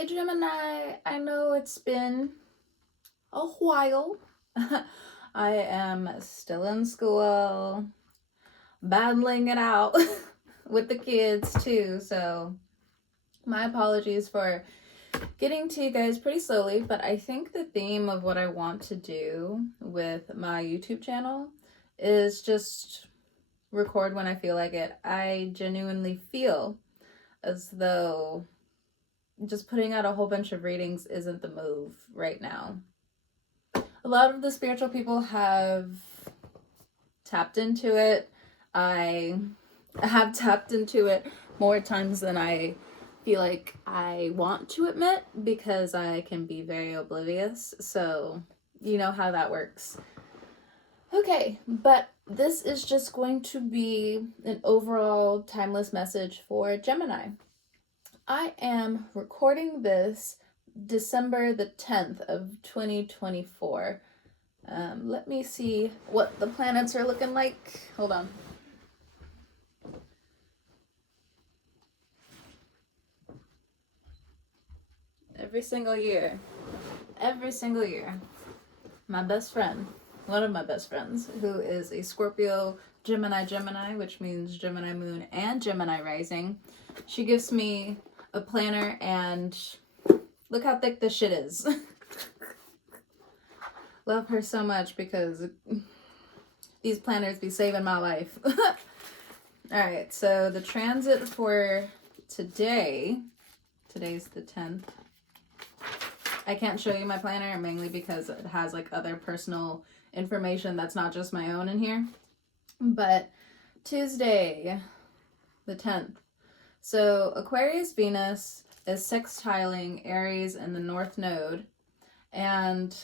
Hey Gemini, I know it's been a while. I am still in school, battling it out with the kids too, so my apologies for getting to you guys pretty slowly, but I think the theme of what I want to do with my YouTube channel is just record when I feel like it. I genuinely feel as though just putting out a whole bunch of readings isn't the move right now. A lot of the spiritual people have tapped into it. I have tapped into it more times than I feel like I want to admit because I can be very oblivious. So, you know how that works. Okay, but this is just going to be an overall timeless message for Gemini. I am recording this December the 10th of 2024. Let me see what the planets are looking like. Hold on. Every single year, my best friend, one of my best friends, who is a Scorpio Gemini, which means Gemini moon and Gemini rising, she gives me a planner and look how thick this shit is. Love her so much because these planners be saving my life. Alright, so the transit for today's the 10th. I can't show you my planner mainly because it has like other personal information that's not just my own in here. But Tuesday, the 10th. So Aquarius Venus is sextiling Aries in the North Node, and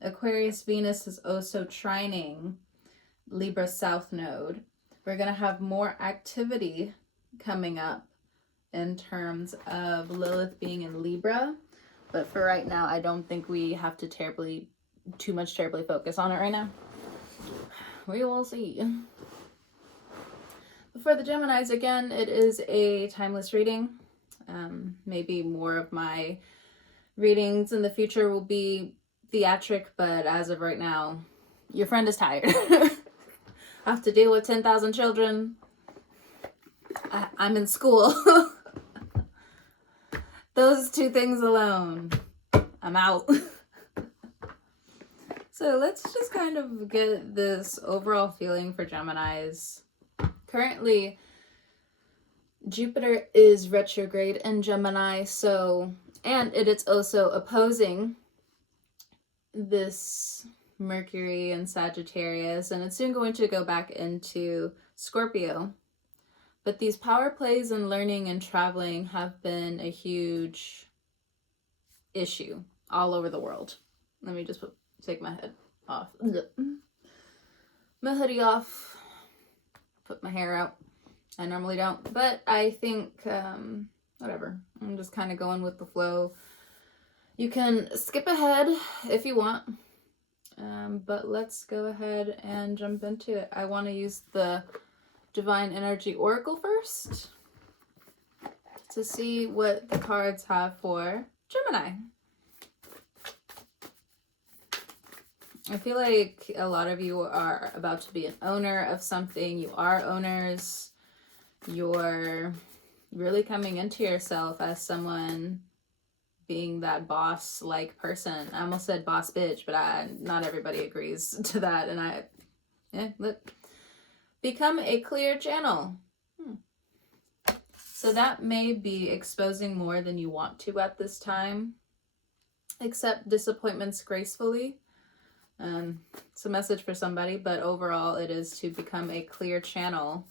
Aquarius Venus is also trining Libra South Node. We're going to have more activity coming up in terms of Lilith being in Libra, but for right now I don't think we have to terribly focus on it right now. We will see. For the Geminis, again, it is a timeless reading. Maybe more of my readings in the future will be theatric, but as of right now, your friend is tired. I have to deal with 10,000 children. I'm in school. Those two things alone, I'm out. So let's just kind of get this overall feeling for Geminis. Currently, Jupiter is retrograde in Gemini, and it is also opposing this Mercury in Sagittarius, and it's soon going to go back into Scorpio. But these power plays and learning and traveling have been a huge issue all over the world. Let me just take my head off. My hoodie off. Put my hair out. I normally don't, but I think, whatever. I'm just kind of going with the flow. You can skip ahead if you want, but let's go ahead and jump into it. I want to use the Divine Energy Oracle first to see what the cards have for Gemini. I feel like a lot of you are about to be an owner of something. You are owners. You're really coming into yourself as someone being that boss-like person. I almost said boss bitch, but not everybody agrees to that. And look. Become a clear channel. So that may be exposing more than you want to at this time. Accept disappointments gracefully. It's a message for somebody, but overall it is to become a clear channel.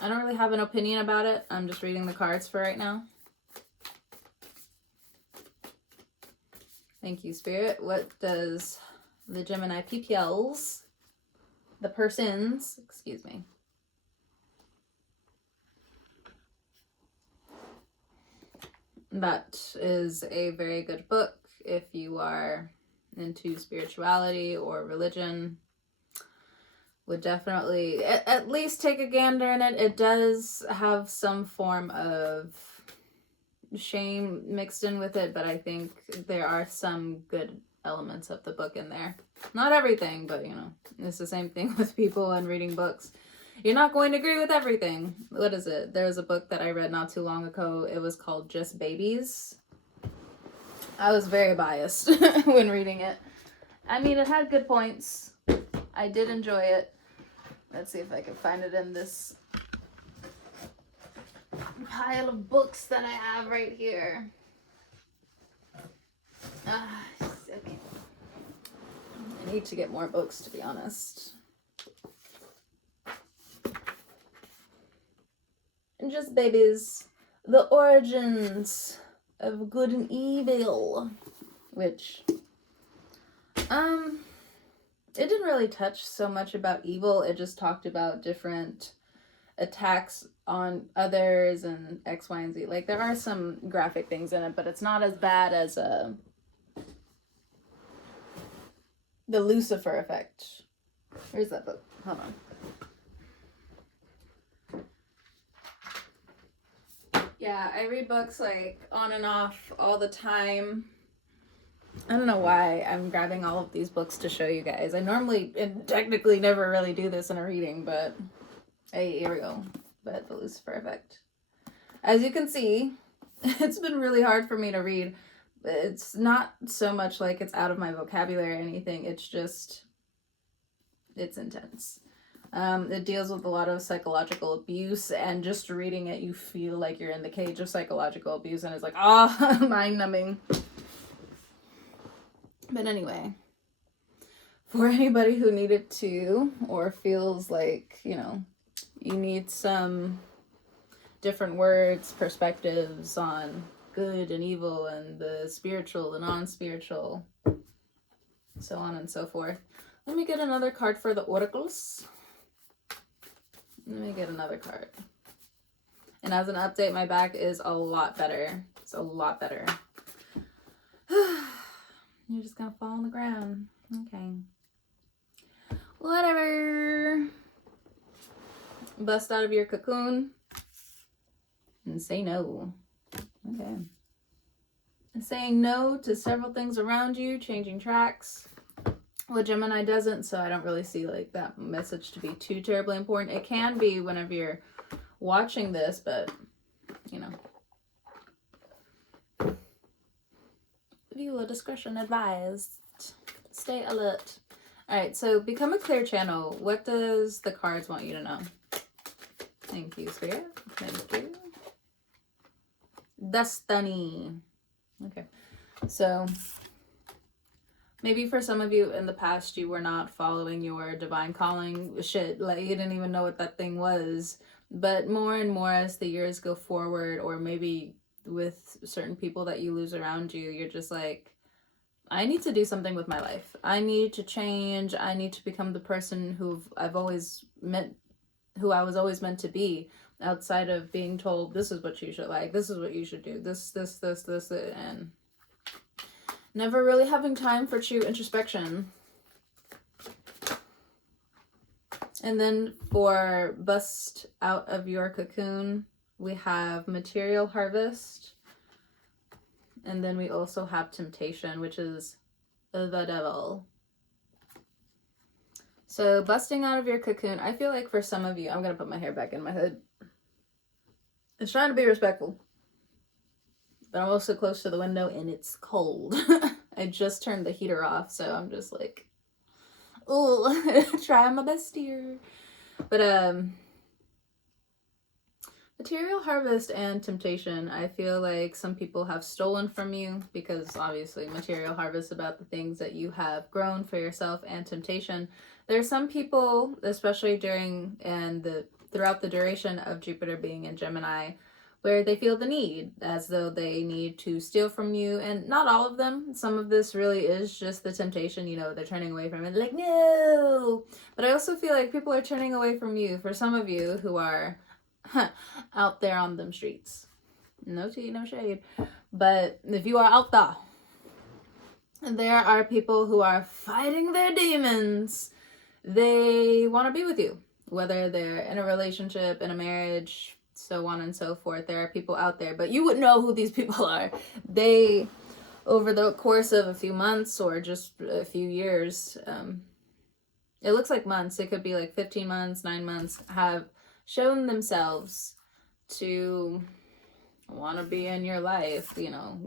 I don't really have an opinion about it. I'm just reading the cards for right now. Thank you, Spirit. What does the Gemini PPLs, the persons, excuse me. That is a very good book if you are into spirituality or religion. Would definitely at least take a gander in it. It does have some form of shame mixed in with it, but I think there are some good elements of the book in there. Not everything, but you know, it's the same thing with people and reading books. You're not going to agree with everything. What is it? There's a book that I read not too long ago. It was called Just Babies. I was very biased when reading it. I mean, it had good points. I did enjoy it. Let's see if I can find it in this pile of books that I have right here. Okay. I need to get more books, to be honest. And Just Babies, The Origins of Good and Evil, which, it didn't really touch so much about evil. It just talked about different attacks on others and X, Y, and Z. Like, there are some graphic things in it, but it's not as bad as The Lucifer Effect. Where's that book? Hold on. Yeah, I read books like on and off all the time. I don't know why I'm grabbing all of these books to show you guys. I normally and technically never really do this in a reading, but hey, here we go. But The Lucifer Effect. As you can see, it's been really hard for me to read. It's not so much like it's out of my vocabulary or anything. It's just, it's intense. It deals with a lot of psychological abuse, and just reading it, you feel like you're in the cage of psychological abuse, and it's like, mind-numbing. But anyway, for anybody who needed to, or feels like, you know, you need some different words, perspectives on good and evil and the spiritual, the non-spiritual, so on and so forth. Let me get another card for the oracles. Let me get another card. And as an update, my back is a lot better. It's a lot better. You're just gonna fall on the ground. Okay. Whatever. Bust out of your cocoon and say no. Okay. And saying no to several things around you, changing tracks. Well, Gemini doesn't, so I don't really see like that message to be too terribly important. It can be whenever you're watching this, but you know. Viewer discretion advised. Stay alert. Alright, so become a clear channel. What does the cards want you to know? Thank you, Spirit. Thank you. Destiny. Okay. So, maybe for some of you in the past, you were not following your divine calling. Shit, like you didn't even know what that thing was. But more and more as the years go forward, or maybe with certain people that you lose around you, you're just like, I need to do something with my life. I need to change. I need to become the person who I was always meant to be, outside of being told this is what you should like, this is what you should do, this, and never really having time for true introspection. And then for bust out of your cocoon, we have material harvest. And then we also have temptation, which is the devil. So busting out of your cocoon, I feel like for some of you, I'm going to put my hair back in my hood. It's trying to be respectful. But I'm also close to the window and it's cold. I just turned the heater off, so I'm just like, oh, trying my best here. But material harvest and temptation, I feel like some people have stolen from you, because obviously material harvest about the things that you have grown for yourself, and temptation. There are some people, especially during and throughout the duration of Jupiter being in Gemini, where they feel the need, as though they need to steal from you. And not all of them. Some of this really is just the temptation, you know, they're turning away from it, like, no. But I also feel like people are turning away from you, for some of you who are out there on them streets. No tea, no shade. But if you are out there are people who are fighting their demons. They want to be with you, whether they're in a relationship, in a marriage, so on and so forth. There are people out there, but you would know who these people are. They, over the course of a few months or just a few years, it looks like months, it could be like 15 months, 9 months, have shown themselves to want to be in your life, you know,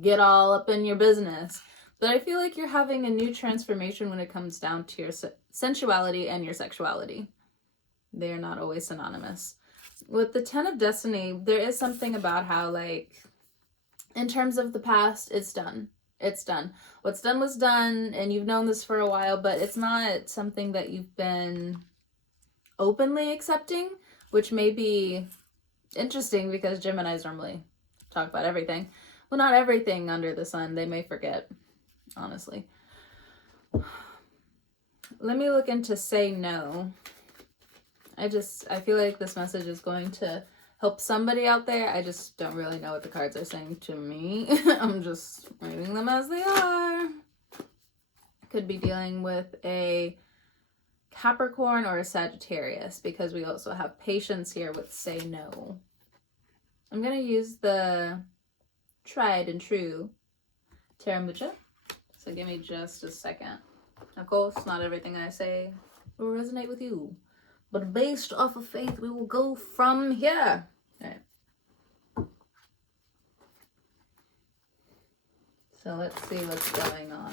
get all up in your business. But I feel like you're having a new transformation when it comes down to your sensuality and your sexuality. They are not always synonymous. With the 10 of Destiny, there is something about how, like, in terms of the past, it's done. It's done. What's done was done, and you've known this for a while, but it's not something that you've been openly accepting, which may be interesting because Geminis normally talk about everything. Well, not everything under the sun. They may forget, honestly. Let me look into say no. I feel like this message is going to help somebody out there. I just don't really know what the cards are saying to me. I'm just reading them as they are. Could be dealing with a Capricorn or a Sagittarius, because we also have patience here with say no. I'm going to use the tried and true Tarot Mucha. So give me just a second. Of course, not everything I say will resonate with you, but based off of faith, we will go from here. All right. So let's see what's going on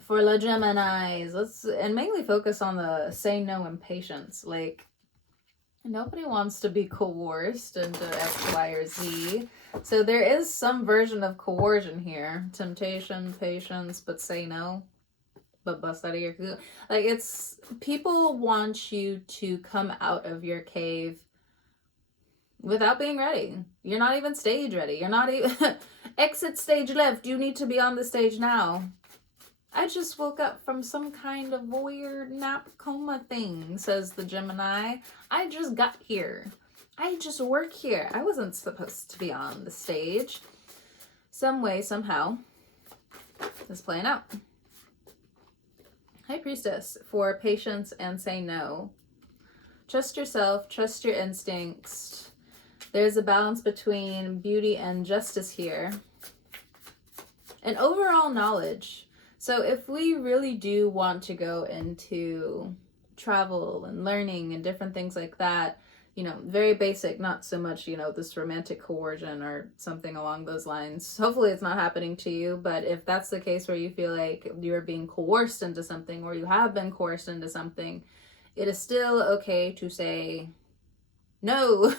for the Geminis. And mainly focus on the say no and patience. Like, nobody wants to be coerced into X, Y, or Z. So there is some version of coercion here. Temptation, patience, but say no. But bust out of your cocoon. Like, it's, people want you to come out of your cave without being ready. You're not even stage ready. You're not even exit stage left. You need to be on the stage now. I just woke up from some kind of weird nap coma thing, says the Gemini. I just got here. I just work here. I wasn't supposed to be on the stage. Some way, somehow, it's playing out. High Priestess for patience and say no. Trust yourself, trust your instincts. There's a balance between beauty and justice here. And overall knowledge. So if we really do want to go into travel and learning and different things like that, you know, very basic, not so much, you know, this romantic coercion or something along those lines. Hopefully it's not happening to you, but if that's the case where you feel like you're being coerced into something, or you have been coerced into something, it is still okay to say, no,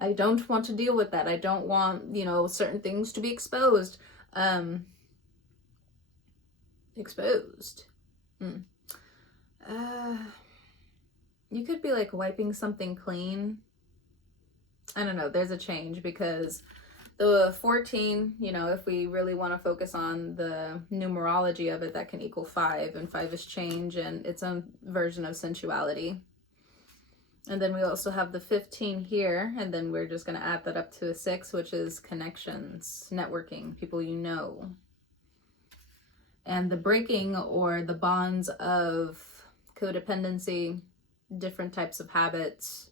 I don't want to deal with that. I don't want, you know, certain things to be exposed. Exposed. You could be like wiping something clean. I don't know. There's a change, because the 14, you know, if we really want to focus on the numerology of it, that can equal 5, and 5 is change and its own version of sensuality. And then we also have the 15 here, and then we're just going to add that up to a 6, which is connections, networking, people you know. And the breaking or the bonds of codependency, different types of habits.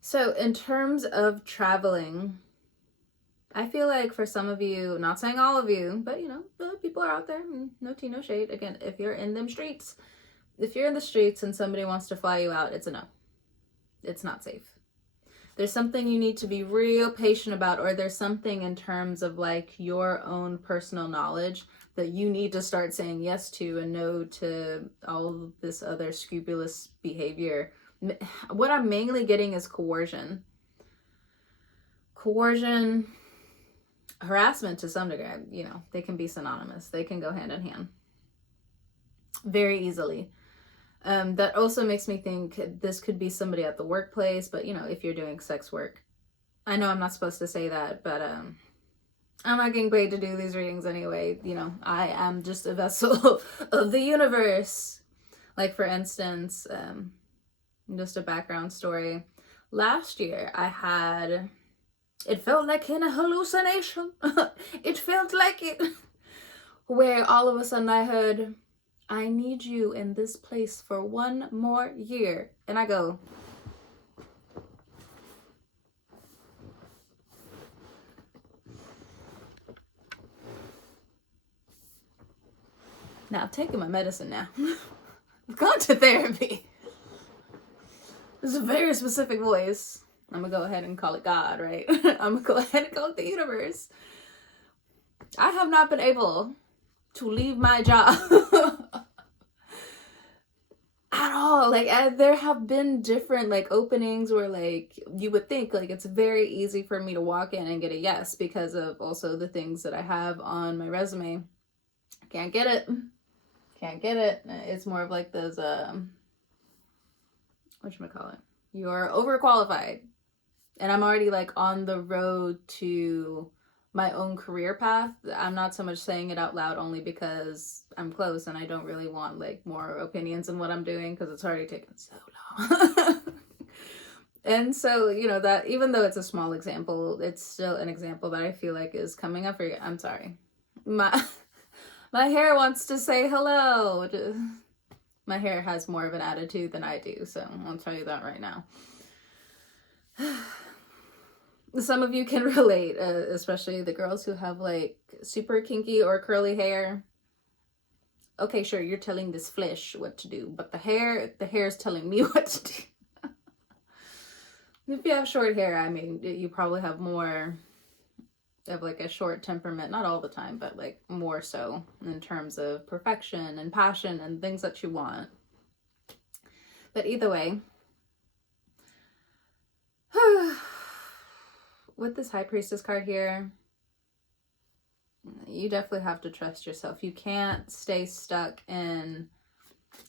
So in terms of traveling, I feel like for some of you, not saying all of you, but you know, people are out there, no tea, no shade. Again, if you're in them streets, if you're in the streets and somebody wants to fly you out, it's a no. It's not safe. There's something you need to be real patient about, or there's something in terms of like your own personal knowledge that you need to start saying yes to and no to all this other scrupulous behavior. What I'm mainly getting is coercion. Coercion, harassment to some degree, you know, they can be synonymous. They can go hand in hand very easily. That also makes me think this could be somebody at the workplace, but you know, if you're doing sex work. I know I'm not supposed to say that, but I'm not getting paid to do these readings anyway. You know, I am just a vessel of the universe. Like, for instance, just a background story. Last year, it felt like in a hallucination. It felt like it. Where all of a sudden I heard, I need you in this place for 1 more year. And I go, Now, I'm taking my medicine now. I've gone to therapy. This is a very specific voice. I'm gonna go ahead and call it God, right? I'm gonna go ahead and call it the universe. I have not been able to leave my job at all. Like, there have been different like openings where like you would think like it's very easy for me to walk in and get a yes because of also the things that I have on my resume. Can't get it. It's more of like those whatchamacallit, you're overqualified. And I'm already like on the road to my own career path. I'm not so much saying it out loud only because I'm close and I don't really want like more opinions in what I'm doing because it's already taken so long. And so, you know, that even though it's a small example, it's still an example that I feel like is coming up for you. I'm sorry. My hair wants to say hello. My hair has more of an attitude than I do, so I'll tell you that right now. Some of you can relate, especially the girls who have like super kinky or curly hair. Okay, sure, you're telling this flesh what to do, but the hair is telling me what to do. If you have short hair, I mean, you probably have more of like a short temperament, not all the time, but like more so in terms of perfection and passion and things that you want. But either way, with this High Priestess card here, you definitely have to trust yourself. You can't stay stuck in...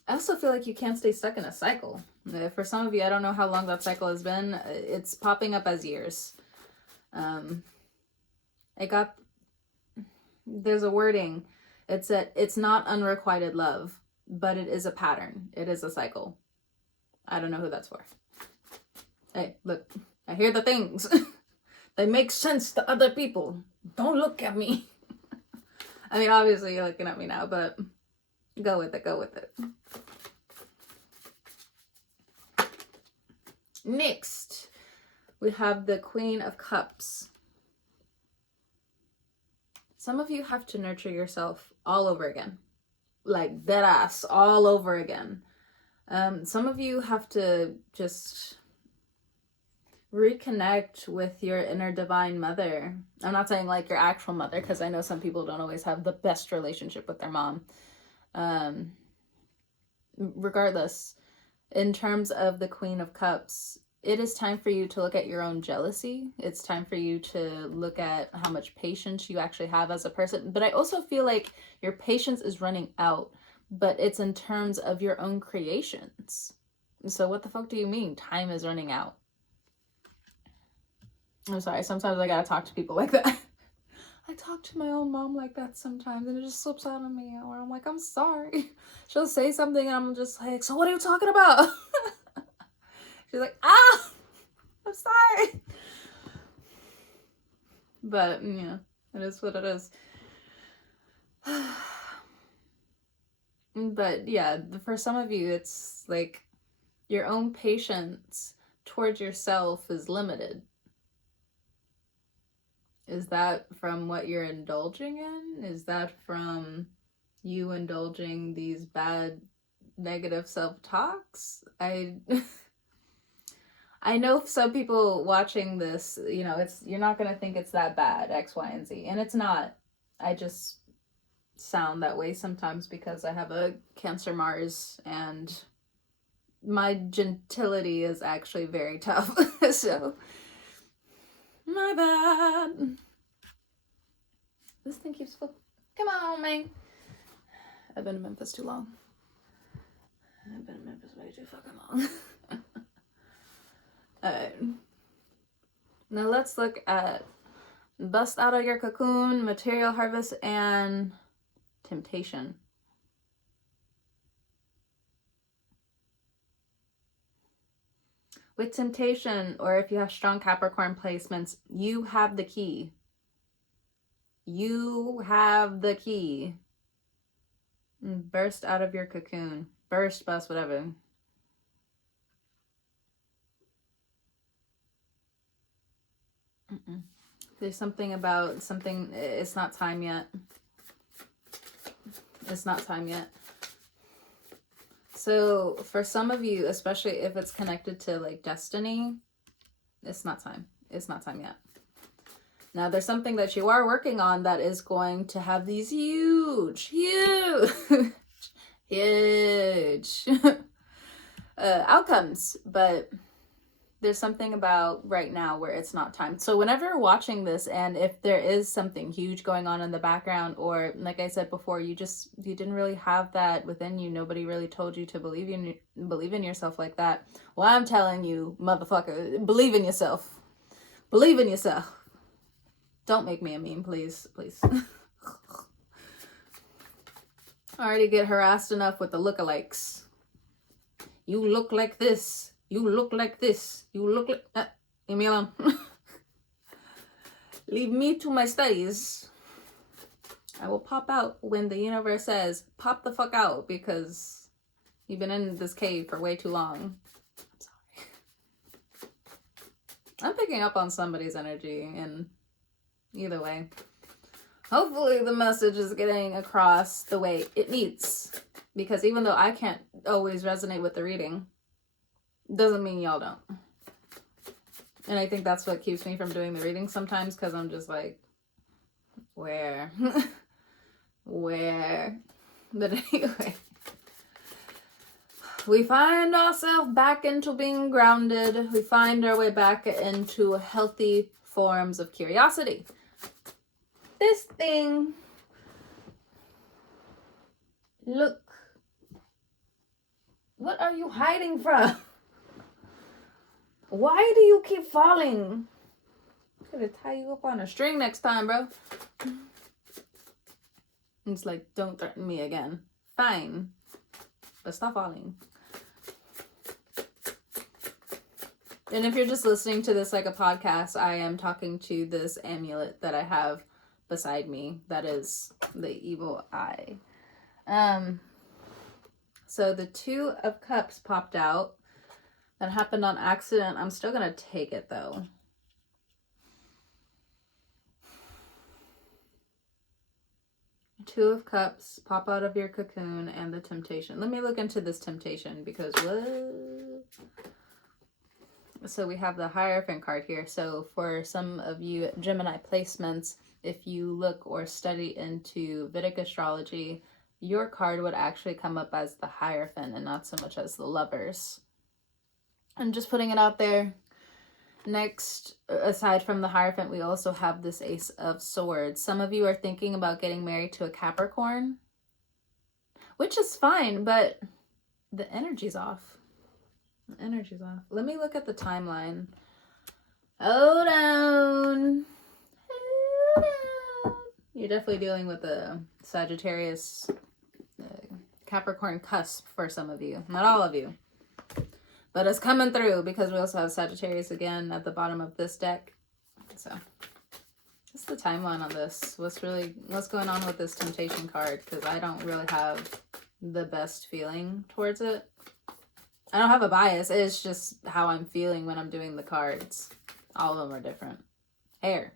I also feel like you can't stay stuck in a cycle. For some of you, I don't know how long that cycle has been. It's popping up as years. There's a wording. It's that it's not unrequited love, but it is a pattern. It is a cycle. I don't know who that's for. Hey, look, I hear the things. They make sense to other people. Don't look at me. I mean, obviously you're looking at me now, but go with it, go with it. Next, we have the Queen of Cups. Some of you have to nurture yourself all over again. Like dead ass, all over again. Some of you have to just reconnect with your inner divine mother. I'm not saying like your actual mother, because I know some people don't always have the best relationship with their mom. Regardless, in terms of the Queen of Cups, it is time for you to look at your own jealousy. It's time for you to look at how much patience you actually have as a person. But I also feel like your patience is running out, but it's in terms of your own creations. So what the fuck do you mean time is running out? I'm sorry, sometimes I gotta talk to people like that. I talk to my own mom like that sometimes, and it just slips out of me, where I'm like, I'm sorry. She'll say something, and I'm just like, so what are you talking about? She's like, I'm sorry. But, yeah, it is what it is. But, yeah, for some of you, it's like your own patience towards yourself is limited. Is that from what you're indulging in? Is that from you indulging these bad negative self-talks? I know some people watching this, you know, you're not going to think it's that bad, X, Y, and Z. And it's not. I just sound that way sometimes because I have a Cancer Mars and my gentility is actually very tough. So, my bad. This thing keeps full. Come on, man. I've been in Memphis too long. I've been in Memphis way too fucking long. Alright. Now let's look at Bust Out of Your Cocoon, Material Harvest, and Temptation. With Temptation, or if you have strong Capricorn placements, you have the key. You have the key. Burst out of your cocoon. Burst, bust, whatever. There's something about something, it's not time yet. It's not time yet. So for some of you, especially if it's connected to like destiny, it's not time. It's not time yet. Now there's something that you are working on that is going to have these huge outcomes, but there's something about right now where it's not time. So whenever you're watching this, and if there is something huge going on in the background, or like I said before, you didn't really have that within you, nobody really told you to believe in yourself like that. Well, I'm telling you, motherfucker, believe in yourself. Believe in yourself. Don't make me a meme, please. I already get harassed enough with the lookalikes. You look like this. You look like this. You look like... leave me alone. Leave me to my studies. I will pop out when the universe says, pop the fuck out, because you've been in this cave for way too long. I'm sorry. I'm picking up on somebody's energy, and either way, hopefully the message is getting across the way it needs. Because even though I can't always resonate with the reading, doesn't mean y'all don't. And I think that's what keeps me from doing the reading sometimes, because I'm just like, where? But anyway, we find ourselves back into being grounded. We find our way back into healthy forms of curiosity. This thing, look, what are you hiding from? Why do you keep falling? I'm gonna tie you up on a string next time, bro. It's like, don't threaten me again. Fine, but stop falling. And if you're just listening to this like a podcast, I am talking to this amulet that I have beside me. That is the evil eye. So the Two of Cups popped out. That happened on accident. I'm still gonna take it though. Two of Cups pop out of your cocoon, and the Temptation. Let me look into this Temptation, because what? So we have the Hierophant card here. So for some of you Gemini placements, if you look or study into Vedic astrology, your card would actually come up as the Hierophant and not so much as the Lovers. I'm just putting it out there. Next, aside from the Hierophant, we also have this Ace of Swords. Some of you are thinking about getting married to a Capricorn, which is fine, but the energy's off. The energy's off. Let me look at the timeline. Hold on. Hold on. You're definitely dealing with a Sagittarius, Capricorn cusp for some of you. Not all of you. But it's coming through, because we also have Sagittarius again at the bottom of this deck. So, what's the timeline on this? What's going on with this Temptation card? Because I don't really have the best feeling towards it. I don't have a bias. It's just how I'm feeling when I'm doing the cards. All of them are different. Hair.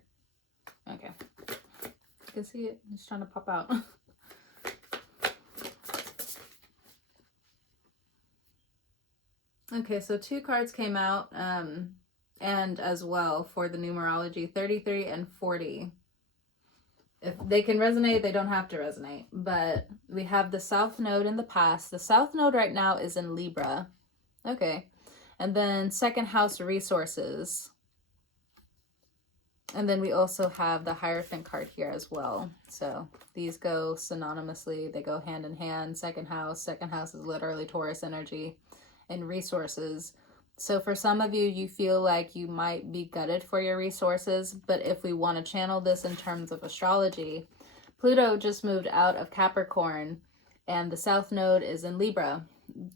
Okay. You can see it. It's trying to pop out. Okay, so 2 cards came out, and as well for the numerology, 33 and 40. If they can resonate, they don't have to resonate. But we have the South Node in the past. The South Node right now is in Libra. Okay. And then second house resources. And then we also have the Hierophant card here as well. So these go synonymously. They go hand in hand. Second house is literally Taurus energy. And resources. So for some of you, you feel like you might be gutted for your resources, but if we want to channel this in terms of astrology, Pluto just moved out of Capricorn and the South Node is in Libra.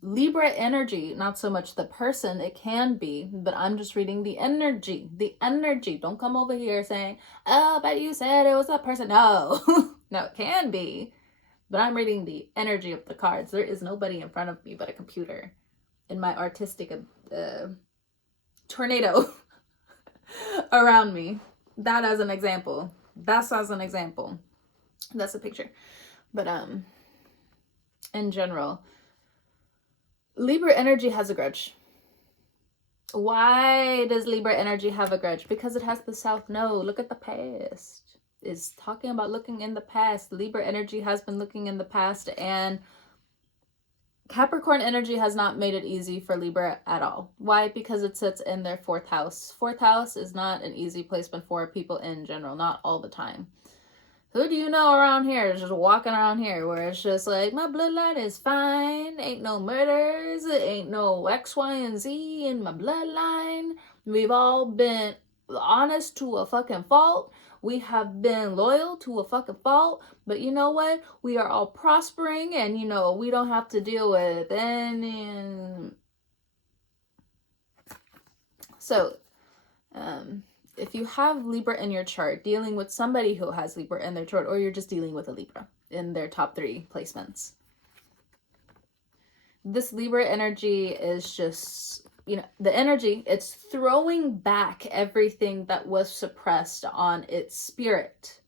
Libra energy, not so much the person, it can be, but I'm just reading the energy. The energy. Don't come over here saying, oh, but you said it was a person. No. No, it can be, but I'm reading the energy of the cards. There is nobody in front of me but a computer. In my artistic tornado around me. That as an example. That's as an example. That's a picture. But in general. Libra energy has a grudge. Why does Libra energy have a grudge? Because it has the South Node. Look at the past. It's talking about looking in the past. Libra energy has been looking in the past, and Capricorn energy has not made it easy for Libra at all. Why? Because it sits in their 4th house. 4th house is not an easy placement for people in general, not all the time. Who do you know around here just walking around here where it's just like, my bloodline is fine, ain't no murders, ain't no X, Y, and Z in my bloodline. We've all been honest to a fucking fault. We have been loyal to a fucking fault. But you know what? We are all prospering, and you know, we don't have to deal with any. So, if you have Libra in your chart, dealing with somebody who has Libra in their chart, or you're just dealing with a Libra in their top 3 placements, this Libra energy is just, you know, the energy, it's throwing back everything that was suppressed on its spirit.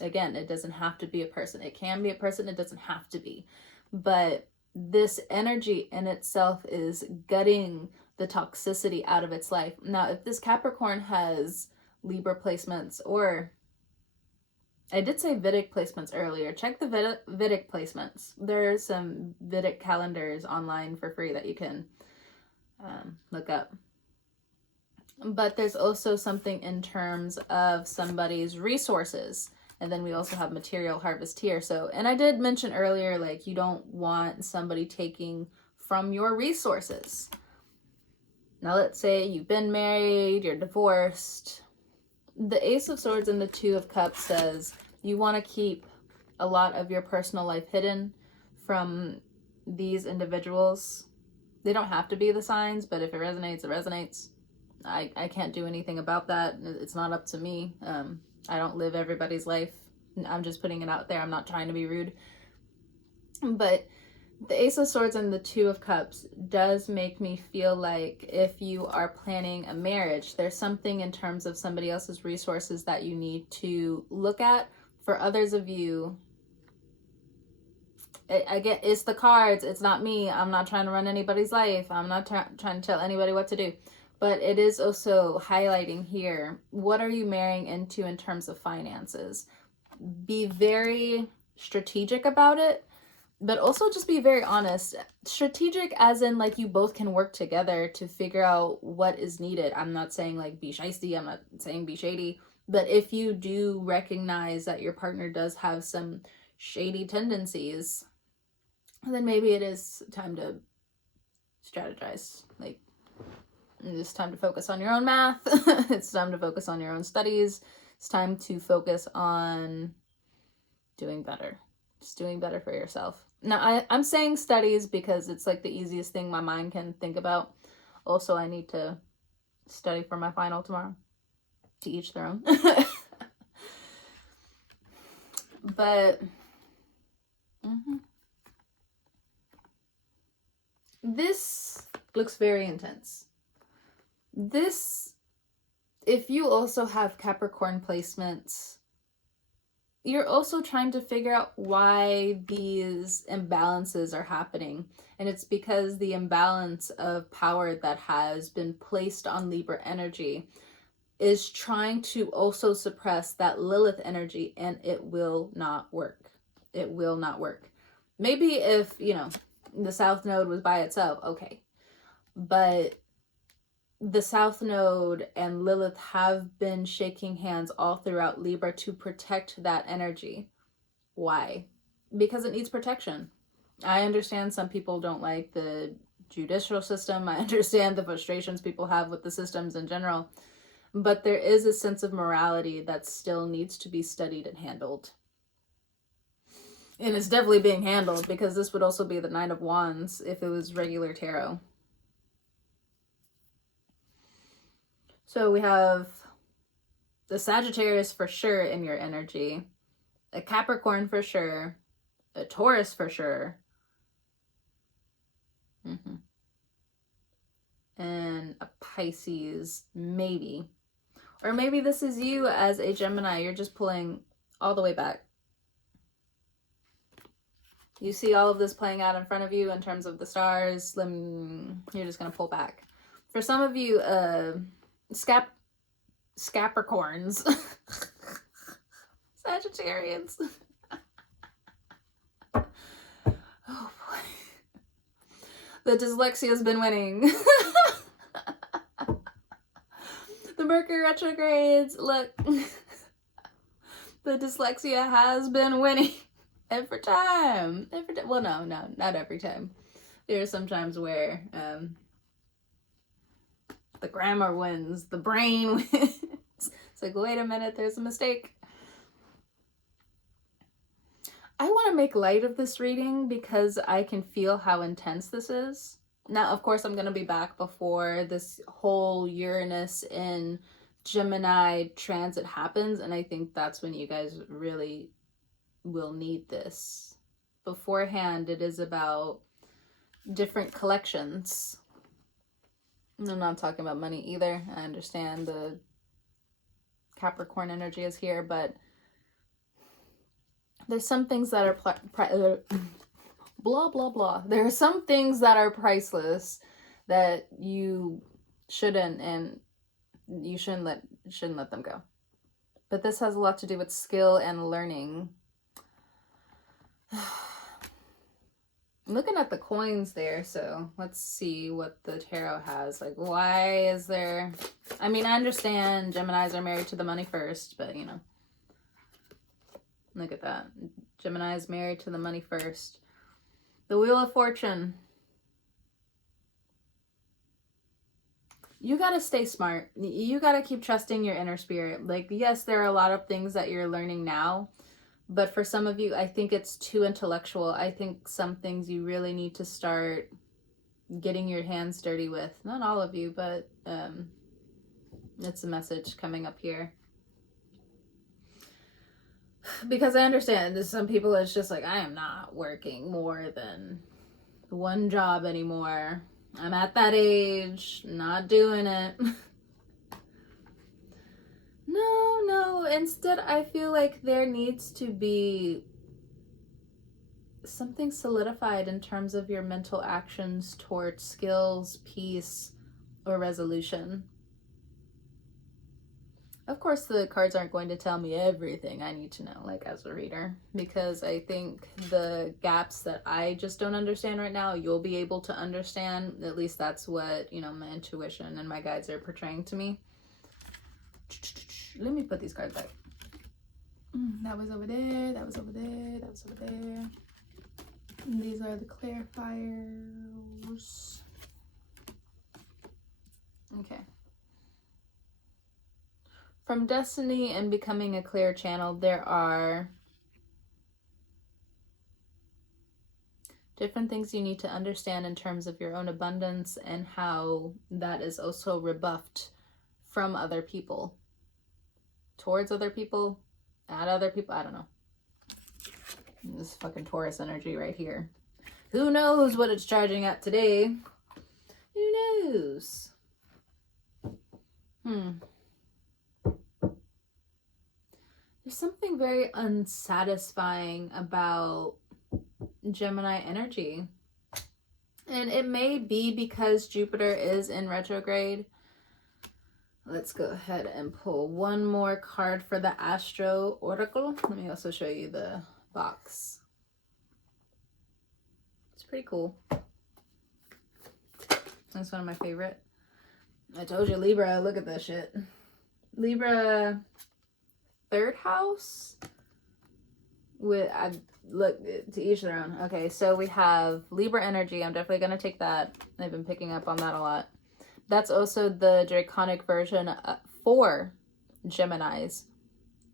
Again, it doesn't have to be a person. It can be a person. It doesn't have to be. But this energy in itself is gutting the toxicity out of its life. Now, if this Capricorn has Libra placements, or I did say Vedic placements earlier, check the Vedic placements. There's some Vedic calendars online for free that you can look up. But there's also something in terms of somebody's resources. And then we also have material harvest here. So, and I did mention earlier, like, you don't want somebody taking from your resources. Now, let's say you've been married, you're divorced. The Ace of Swords and the 2 of Cups says you want to keep a lot of your personal life hidden from these individuals. They don't have to be the signs, but if it resonates, it resonates. I can't do anything about that. It's not up to me. I don't live everybody's life. I'm just putting it out there. I'm not trying to be rude. But the Ace of Swords and the 2 of Cups does make me feel like if you are planning a marriage, there's something in terms of somebody else's resources that you need to look at. For others of you, I get, it's the cards. It's not me. I'm not trying to run anybody's life. I'm not trying to tell anybody what to do. But it is also highlighting here, what are you marrying into in terms of finances? Be very strategic about it, but also just be very honest. Strategic as in, like, you both can work together to figure out what is needed. I'm not saying, like, be shiesty. I'm not saying be shady. But if you do recognize that your partner does have some shady tendencies, then maybe it is time to strategize. Like, it's time to focus on your own math. It's time to focus on your own studies. It's time to focus on doing better. Just doing better for yourself. Now, I'm saying studies because it's like the easiest thing my mind can think about. Also, I need to study for my final tomorrow. To each their own. But this looks very intense. This, if you also have Capricorn placements, you're also trying to figure out why these imbalances are happening. And it's because the imbalance of power that has been placed on Libra energy is trying to also suppress that Lilith energy, and it will not work. It will not work. Maybe if, you know, the South Node was by itself, okay. But the South Node and Lilith have been shaking hands all throughout Libra to protect that energy. Why? Because it needs protection. I understand some people don't like the judicial system. I understand the frustrations people have with the systems in general. But there is a sense of morality that still needs to be studied and handled. And it's definitely being handled, because this would also be the Nine of Wands if it was regular tarot. So we have the Sagittarius for sure in your energy, a Capricorn for sure, a Taurus for sure, and a Pisces maybe. Or maybe this is you as a Gemini. You're just pulling all the way back. You see all of this playing out in front of you in terms of the stars. You're just going to pull back. For some of you, Scapricorns, Sagittarians. Oh boy. The dyslexia has been winning. The Mercury retrogrades, look. The dyslexia has been winning every time. Well, no, not every time. There are some times where the grammar wins, the brain wins. It's like, wait a minute, there's a mistake. I want to make light of this reading because I can feel how intense this is. Now, of course, I'm going to be back before this whole Uranus in Gemini transit happens, and I think that's when you guys really will need this. Beforehand, it is about different collections. I'm not talking about money either. I understand the Capricorn energy is here, but there's some things that are blah blah blah. There are some things that are priceless that you shouldn't let them go. But this has a lot to do with skill and learning. I'm looking at the coins there, so let's see what the tarot has. Like, why is there... I mean, I understand Geminis are married to the money first, but, you know. Look at that. Gemini is married to the money first. The Wheel of Fortune. You gotta stay smart. You gotta keep trusting your inner spirit. Like, yes, there are a lot of things that you're learning now, but for some of you, I think it's too intellectual. I think some things you really need to start getting your hands dirty with. Not all of you, but it's a message coming up here. Because I understand there's some people it's just like, I am not working more than one job anymore. I'm at that age, not doing it. No. Instead, I feel like there needs to be something solidified in terms of your mental actions towards skills, peace, or resolution. Of course, the cards aren't going to tell me everything I need to know, like, as a reader, because I think the gaps that I just don't understand right now, you'll be able to understand. At least that's what, you know, my intuition and my guides are portraying to me. Let me put these cards back. That was over there, that was over there, that was over there. And these are the clarifiers. Okay. From destiny and becoming a clear channel, there are different things you need to understand in terms of your own abundance and how that is also rebuffed from other people, towards other people, at other people. I don't know. This fucking Taurus energy right here. Who knows what it's charging at today? Who knows? There's something very unsatisfying about Gemini energy. And it may be because Jupiter is in retrograde. Let's go ahead and pull one more card for the Astro Oracle. Let me also show you the box. It's pretty cool. That's one of my favorite. I told you, Libra, look at this shit. Libra... third house with look, to each their own. Okay, so we have Libra energy. I'm definitely gonna take that. I've been picking up on that a lot. That's also the draconic version for Geminis.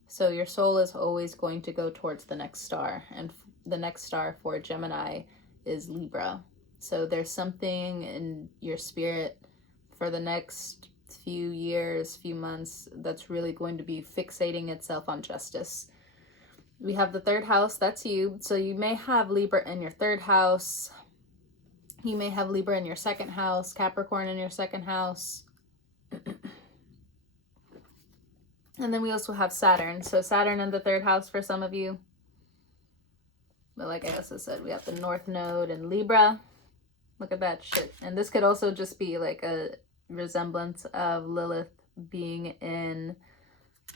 So your soul is always going to go towards the next star, and the next star for Gemini is Libra. So there's something in your spirit for the next few years, few months, that's really going to be fixating itself on justice. We have the third house, that's you. So you may have Libra in your third house. You may have Libra in your second house, Capricorn in your second house. And then we also have Saturn. So Saturn in the third house for some of you. But like I also said, we have the North Node in Libra. Look at that shit. And this could also just be like a resemblance of Lilith being in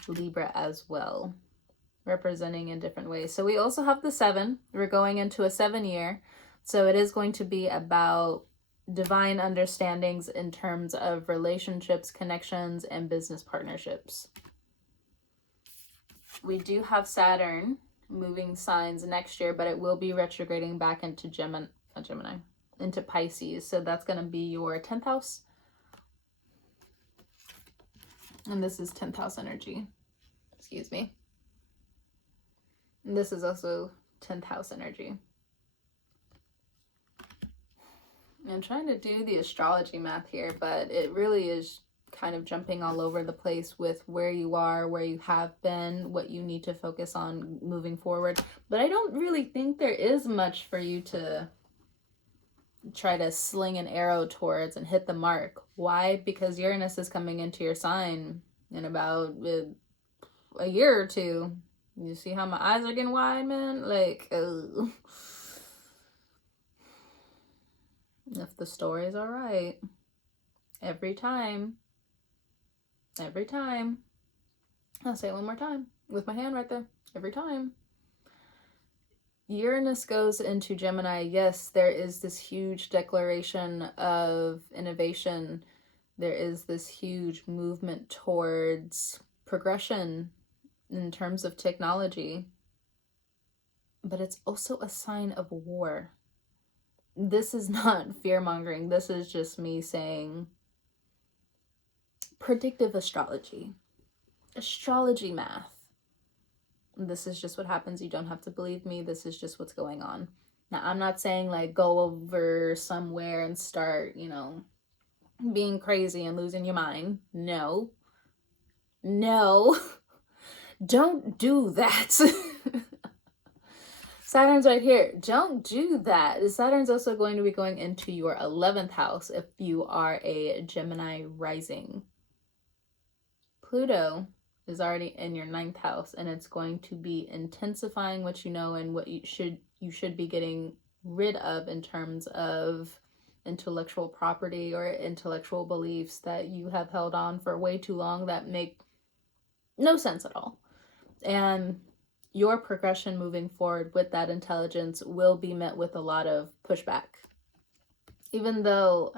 Libra as well, representing in different ways. So we also have the 7. We're going into a 7-year. So it is going to be about divine understandings in terms of relationships, connections, and business partnerships. We do have Saturn moving signs next year, but it will be retrograding back into into Pisces. So that's going to be your 10th house. And this is 10th house energy. Excuse me. And this is also 10th house energy. I'm trying to do the astrology math here, but it really is kind of jumping all over the place with where you are, where you have been, what you need to focus on moving forward. But I don't really think there is much for you to try to sling an arrow towards and hit the mark. Why? Because Uranus is coming into your sign in about a year or two. You see how my eyes are getting wide, man? Like, if the stories are right, every time, I'll say it one more time with my hand right there, every time Uranus goes into Gemini, yes, there is this huge declaration of innovation. There is this huge movement towards progression in terms of technology. But it's also a sign of war. This is not fear-mongering. This is just me saying predictive astrology. Astrology math. This is just what happens. You don't have to believe me. This is just what's going on. Now, I'm not saying like go over somewhere and start, being crazy and losing your mind. No. Don't do that. Saturn's right here. Don't do that. Saturn's also going to be going into your 11th house if you are a Gemini rising. Pluto is already in your 9th house, and it's going to be intensifying what you know and what you should be getting rid of in terms of intellectual property or intellectual beliefs that you have held on for way too long that make no sense at all. And your progression moving forward with that intelligence will be met with a lot of pushback. Even though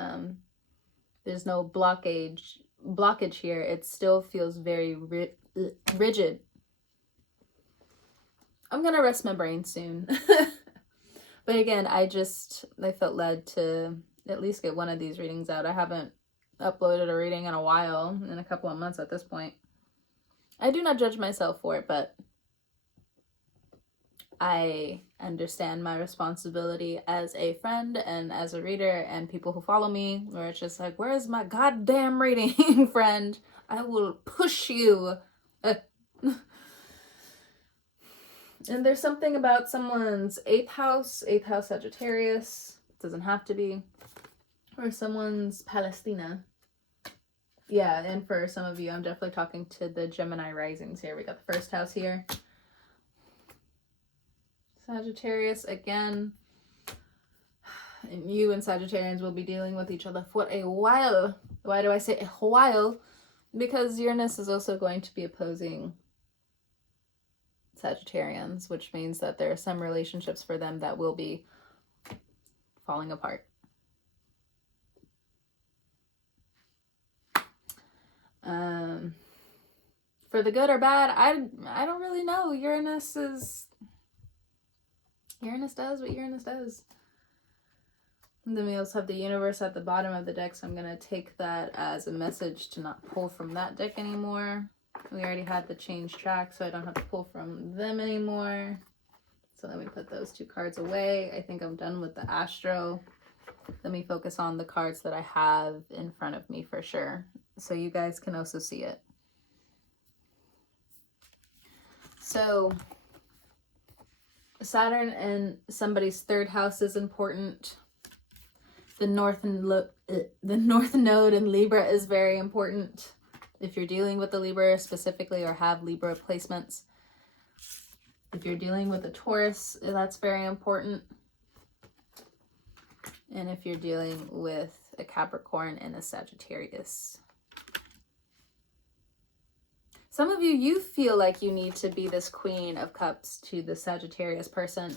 there's no blockage here, it still feels very rigid. I'm gonna rest my brain soon. But again, I felt led to at least get one of these readings out. I haven't uploaded a reading in a while, in a couple of months at this point. I do not judge myself for it, but I understand my responsibility as a friend and as a reader and people who follow me, where it's just like, where's my goddamn reading, friend? I will push you. And there's something about someone's 8th house Sagittarius, doesn't have to be, or someone's Palestina. Yeah, and for some of you, I'm definitely talking to the Gemini risings here. We got the 1st house here. Sagittarius, again, and you and Sagittarians will be dealing with each other for a while. Why do I say a while? Because Uranus is also going to be opposing Sagittarians, which means that there are some relationships for them that will be falling apart. For the good or bad, I don't really know. Uranus does what Uranus does. And then we also have the universe at the bottom of the deck, so I'm going to take that as a message to not pull from that deck anymore. We already had the change track, so I don't have to pull from them anymore. So let me put those 2 cards away. I think I'm done with the Astro. Let me focus on the cards that I have in front of me for sure, so you guys can also see it. So Saturn in somebody's 3rd house is important. The North Node in Libra is very important if you're dealing with the Libra specifically or have Libra placements. If you're dealing with a Taurus, that's very important. And if you're dealing with a Capricorn and a Sagittarius. Some of you feel like you need to be this Queen of Cups to the Sagittarius person.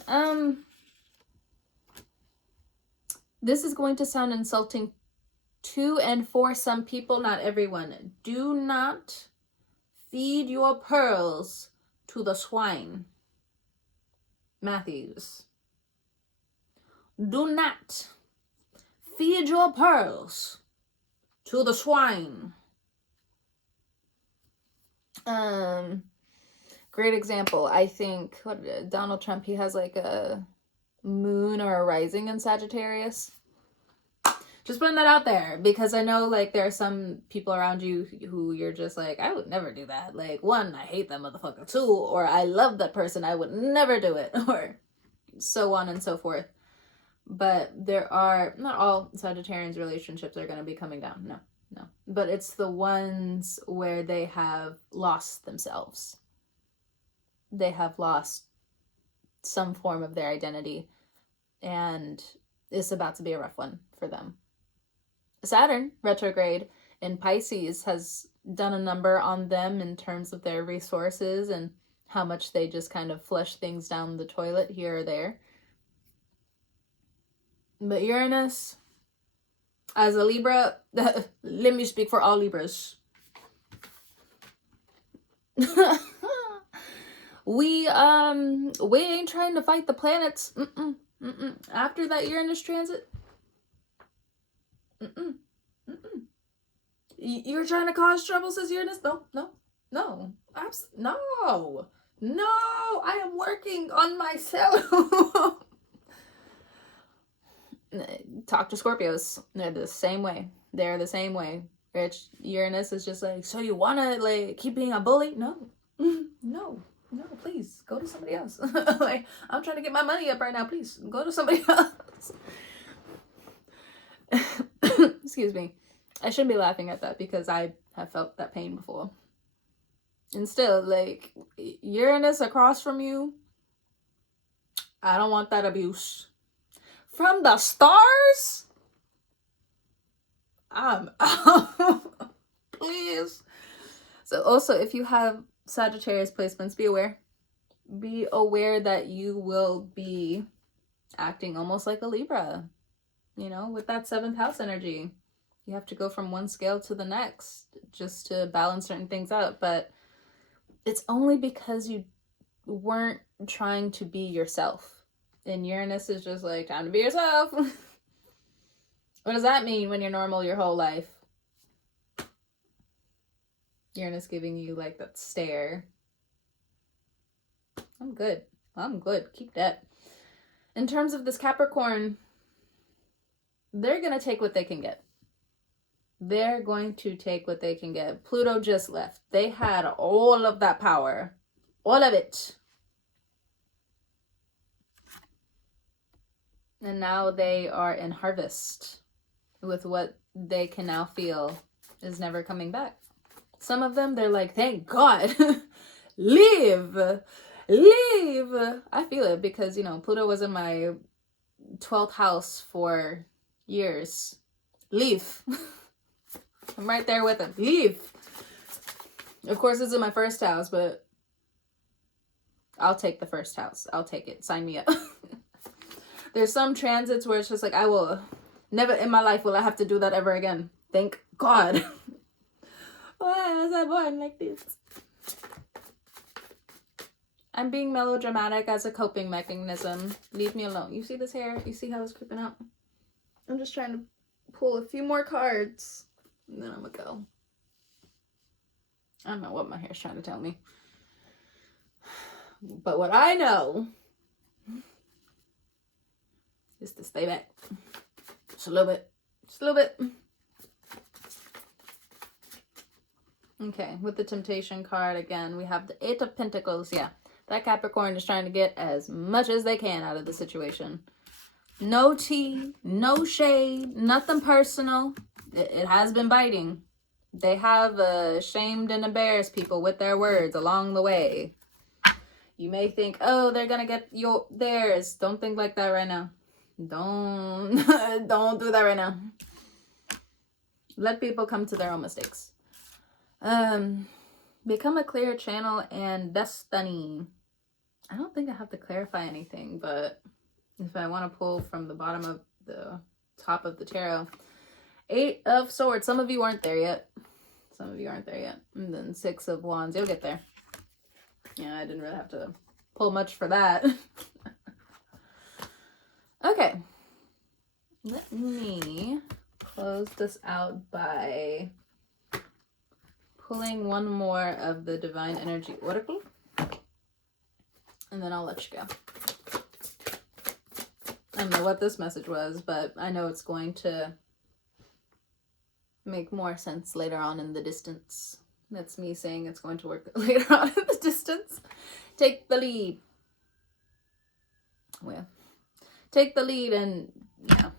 This is going to sound insulting to and for some people, not everyone. Do not feed your pearls to the swine. Matthews. Do not feed your pearls to the swine. Great example. I think Donald Trump, he has like a moon or a rising in Sagittarius. Just putting that out there, because I know like there are some people around you who you're just like, I would never do that. Like, one, I hate that motherfucker. Two, or I love that person, I would never do it, or so on and so forth. But there are, not all Sagittarians relationships are going to be coming down. No. But it's the ones where they have lost themselves. They have lost some form of their identity, and it's about to be a rough one for them. Saturn retrograde in Pisces has done a number on them in terms of their resources and how much they just kind of flush things down the toilet here or there. But Uranus, as a Libra, let me speak for all Libras. We ain't trying to fight the planets. After that Uranus transit, you're trying to cause trouble, says Uranus? No. No. I am working on myself. Talk to Scorpios. They're the same way. Uranus is just like, so you want to like keep being a bully? No, please go to somebody else. Like, I'm trying to get my money up right now. Please go to somebody else. Excuse me. I shouldn't be laughing at that because I have felt that pain before. And still, like, Uranus across from you, I don't want that abuse. From the stars? Please. So also, if you have Sagittarius placements, be aware. Be aware that you will be acting almost like a Libra. You know, with that 7th house energy. You have to go from one scale to the next just to balance certain things out. But it's only because you weren't trying to be yourself. And Uranus is just like, time to be yourself. What does that mean when you're normal your whole life? Uranus giving you like that stare. I'm good. Keep that. In terms of this Capricorn, they're going to take what they can get. They're going to take what they can get. Pluto just left. They had all of that power. All of it. And now they are in harvest with what they can now feel is never coming back. Some of them, they're like, thank God. Leave. I feel it because, you know, Pluto was in my 12th house for years. Leave. I'm right there with him. Leave. Of course, it's in my 1st house, but I'll take the 1st house. I'll take it. Sign me up. There's some transits where it's just like, I will never in my life will I have to do that ever again. Thank God. Why was I born like this? I'm being melodramatic as a coping mechanism. Leave me alone. You see this hair? You see how it's creeping out? I'm just trying to pull a few more cards. And then I'm gonna go. I don't know what my hair's trying to tell me. But what I know is to stay back. Just a little bit. Just a little bit. Okay, with the Temptation card again, we have the 8 of Pentacles. Yeah, that Capricorn is trying to get as much as they can out of the situation. No tea, no shade, nothing personal. It has been biting. They have shamed and embarrassed people with their words along the way. You may think, oh, they're gonna get theirs. Don't think like that right now. Don't don't do that right now. Let people come to their own mistakes. Become a clear channel and destiny. I don't think I have to clarify anything, but if I want to pull from the bottom of the top of the tarot, 8 of Swords. Some of you aren't there yet. Some of you aren't there yet. And then 6 of Wands. You'll get there. Yeah, I didn't really have to pull much for that. Okay. Let me close this out by pulling one more of the Divine Energy Oracle. And then I'll let you go. I don't know what this message was, but I know it's going to make more sense later on in the distance. That's me saying it's going to work later on in the distance. Take the lead. Well, take the lead and, yeah,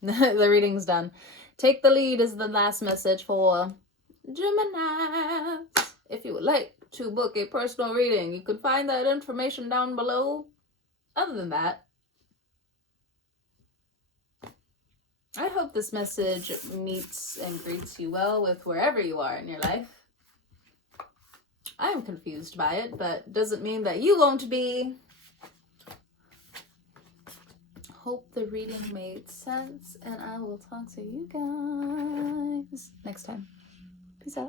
the reading's done. Take the lead is the last message for Gemini. If you would like to book a personal reading, you can find that information down below. Other than that, I hope this message meets and greets you well with wherever you are in your life. I am confused by it, but doesn't mean that you won't be. Hope the reading made sense, and I will talk to you guys next time. Peace out.